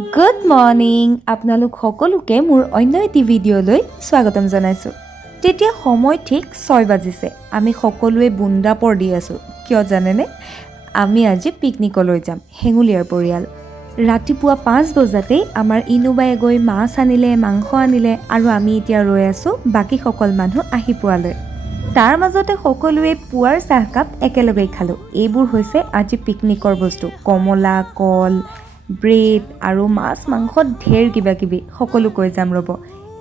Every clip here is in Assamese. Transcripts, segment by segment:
গুড মৰ্ণিং আপোনালোক সকলোকে মোৰ অন্য এটি ভিডিঅ'লৈ স্বাগতম জনাইছোঁ। তেতিয়া সময় ঠিক 6 বাজিছে। আমি সকলোৱে বুন্দাপৰ দি আছোঁ। কিয় জানেনে? আমি আজি পিকনিকলৈ যাম, হেঙুলীয়াৰ পৰিয়াল। ৰাতিপুৱা 5 বজাতেই আমাৰ ইনুবাই গৈ মাছ আনিলে, মাংস আনিলে আৰু আমি এতিয়া ৰৈ আছোঁ বাকী সকল মানুহ আহি পোৱালৈ। তাৰ মাজতে সকলোৱে পুৱাৰ চাহকাপ একেলগেই খালোঁ। এইবোৰ হৈছে আজি পিকনিকৰ বস্তু: কমলা, কল, ব্ৰেড আৰু মাছ মাংসত ঢেৰ কিবা কিবি। সকলো কৈ যাম ৰ'ব।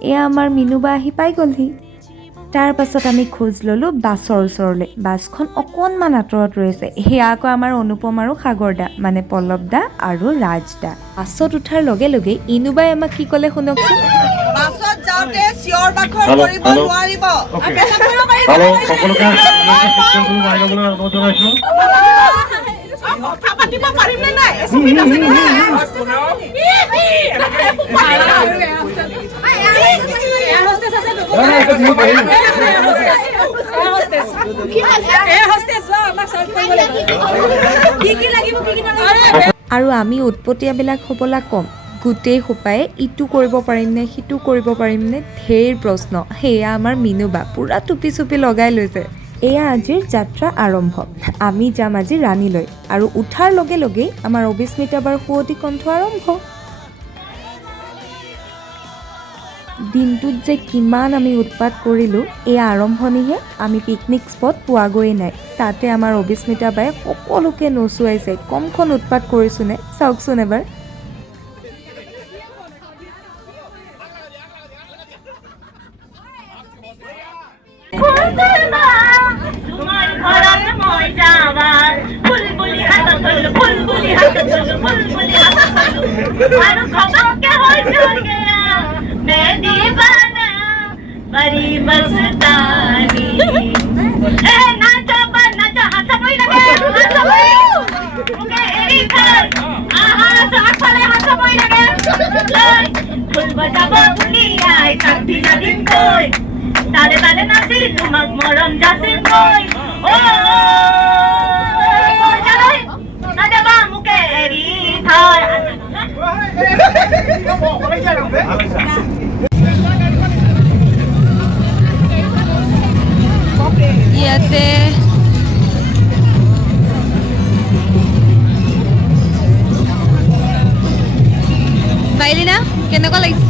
এয়া আমাৰ মিনুবা আহি পাই গ'লহি। তাৰ পাছত আমি খোজ ল'লোঁ বাছৰ ওচৰলৈ। বাছখন অকণমান আঁতৰত ৰৈছে। সেয়া আকৌ আমাৰ অনুপম আৰু সাগৰদা, মানে পল্লৱদা আৰু ৰাজদা। বাছত উঠাৰ লগে লগেই ইনুবাই আমাক কি ক'লে শুনকচোন। বাছত যাওঁতে চিঞৰ বাখৰ কৰিব নোৱাৰিব। কথা পাতিব পাৰিম নে নাই? আৰু আমি উৎপতীয়াবিলাক হ'বলা কম। গোটেই সোপাই ইটো কৰিব পাৰিমনে সিটো কৰিব পাৰিমনে ঢেৰ প্ৰশ্ন। সেয়া আমাৰ মিনুবা পূৰা টুপি চুপি লগাই লৈছে। এয়া আজিৰ যাত্ৰা আৰম্ভ। আমি যাম আজি ৰাণীলৈ আৰু উঠাৰ লগে লগেই আমাৰ অবিস্মিতাবাৰ শুৱতি কণ্ঠ আৰম্ভ। দিনটোত যে কিমান আমি উৎপাত কৰিলোঁ, এয়া আৰম্ভণিহে। আমি পিকনিক স্পট পোৱাগৈয়ে নাই, তাতে আমাৰ অবিস্মিতাবাই সকলোকে নচুৱাইছে। কমখন উৎপাত কৰিছোঁনে চাওকচোন এবাৰ। बड़ी मस्तानी ए नाचो पर नाचो हाथ बोई लगे ओके एरी कर आहा साथ वाले हाथ बोई लगे फुल बजाबो दुनिया ताकती दिन कोई ताले ताले नाची तुमक मरम जासिन कोई ओ चलो नाचबा मुके एरी थार ইয়াতে পাৰিলি না? কেনেকুৱা লাগিছে?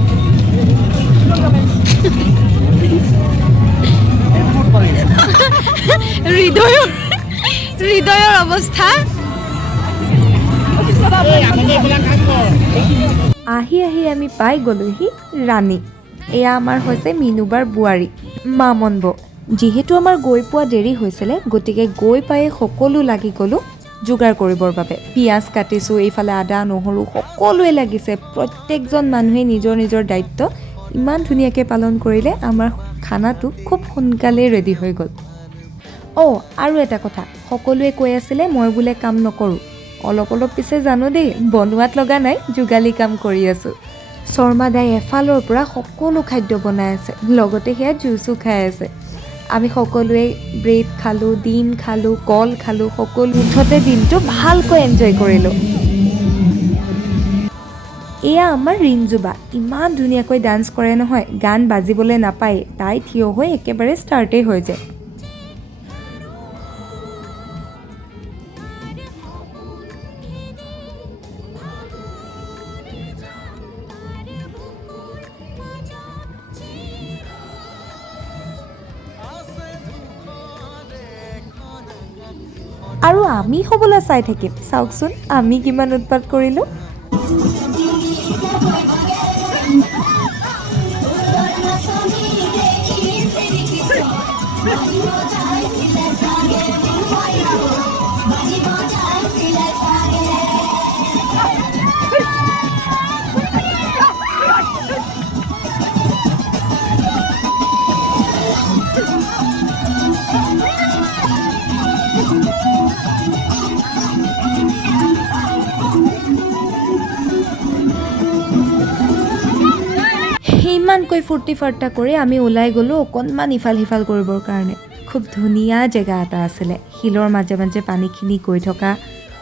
হৃদয়ৰ অৱস্থা। আহি আহি আমি পাই গ'লোহি ৰাণী। এয়া আমাৰ হৈছে মিনুবাৰ বোৱাৰী মামন বৌ। যিহেতু আমাৰ গৈ পোৱা দেৰি হৈছিলে, গতিকে গৈ পাই সকলো লাগি গ'লোঁ যোগাৰ কৰিবৰ বাবে। পিঁয়াজ কাটিছোঁ, এইফালে আদা নহৰু সকলোৱে লাগিছে। প্ৰত্যেকজন মানুহে নিজৰ নিজৰ দায়িত্ব ইমান ধুনীয়াকৈ পালন কৰিলে আমাৰ খানাটো খুব সোনকালেই ৰেডি হৈ গ'ল। আৰু এটা কথা, সকলোৱে কৈ আছিলে মই বোলে কাম নকৰোঁ। অলপ অলপ পিছে জানো দেই, বনোৱাত লগা নাই, যোগালী কাম কৰি আছোঁ। শৰ্মাদাই এফালৰ পৰা সকলো খাদ্য বনাই আছে, লগতে সেয়া জুচো খাই আছে। আমি সকলোৱে ব্ৰেড খালোঁ, ডিম খালোঁ, কল খালোঁ, সকলো মুঠতে দিনটো ভালকৈ এনজয় কৰিলোঁ। এয়া আমাৰ ৰিঞ্জুবা। ইমান ধুনীয়াকৈ ডান্স কৰে নহয়, গান বাজিবলৈ নাপায়, তাই থিয় হৈ একেবাৰে ষ্টাৰ্টেই হৈ যায়। আৰু আমি হ'বলৈ চাই থাকিম। চাওকচোন আমি কিমান উৎপাত কৰিলোঁ। ইমানকৈ ফূৰ্তি ফাৰ্তা কৰি আমি ওলাই গ'লোঁ অকণমান ইফাল সিফাল কৰিবৰ কাৰণে। খুব ধুনীয়া জেগা এটা আছিলে, শিলৰ মাজে মাজে পানীখিনি গৈ থকা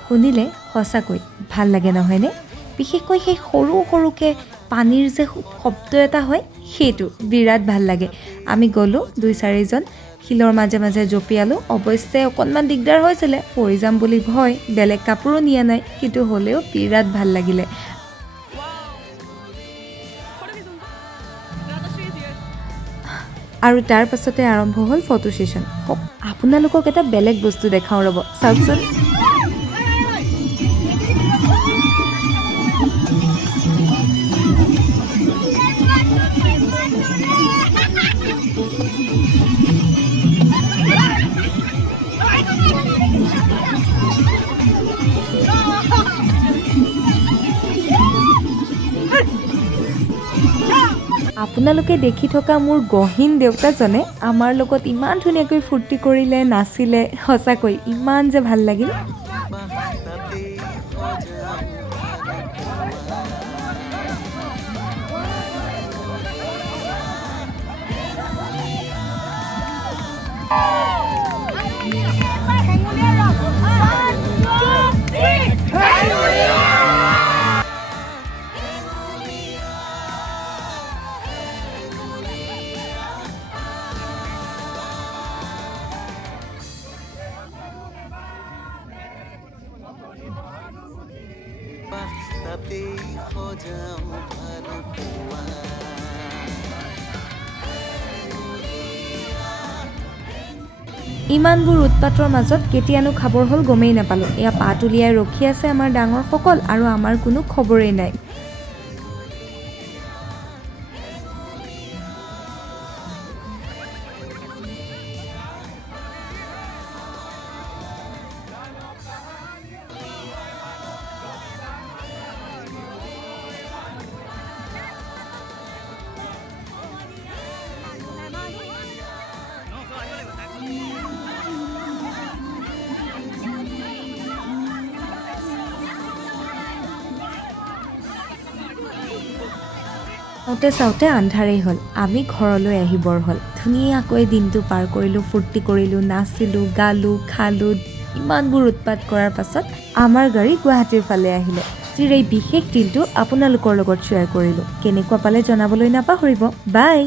শুনিলে সঁচাকৈ ভাল লাগে নহয়নে? বিশেষকৈ সেই সৰু সৰুকৈ পানীৰ যে শব্দ এটা হয় সেইটো বিৰাট ভাল লাগে। আমি গ'লোঁ 2-4জন, শিলৰ মাজে মাজে জঁপিয়ালোঁ। অৱশ্যে অকণমান দিগদাৰ হৈছিলে, পৰি যাম বুলি ভয়, বেলেগ কাপোৰো নিয়া নাই, কিন্তু হ'লেও বিৰাট ভাল লাগিলে। আৰু তাৰ পাছতে আৰম্ভ হ'ল ফটো ছেশ্যন। আপোনালোকক এটা বেলেগ বস্তু দেখাওঁ ৰ'ব, চাওকচোন। আপোনালোকে দেখি থকা মোৰ গহীন দেউতাজনে আমাৰ লগত ইমান ধুনীয়াকৈ ফূৰ্তি কৰিলে, নাচিলে, সঁচাকৈ ইমান যে ভাল লাগিল। ইমানবোৰ উৎপাতৰ মাজত কেতিয়ানো খাবৰ হ'ল গমেই নাপালোঁ। এয়া পাত উলিয়াই ৰখি আছে আমাৰ ডাঙৰসকল, আৰু আমাৰ কোনো খবৰেই নাই। চাওঁতে আন্ধাৰেই হ'ল। আমি ঘৰলৈ আহিবৰ হ'ল। ধুনীয়াকৈ দিনটো পাৰ কৰিলোঁ, ফূৰ্তি কৰিলোঁ, নাচিলোঁ, গালোঁ, খালোঁ। ইমানবোৰ উৎপাত কৰাৰ পাছত আমাৰ গাড়ী গুৱাহাটীৰ ফালে আহিলে। আজিৰ এই বিশেষ দিনটো আপোনালোকৰ লগত শ্বেয়াৰ কৰিলোঁ। কেনেকুৱা পালে জনাবলৈ নাপাহৰিব। বাই।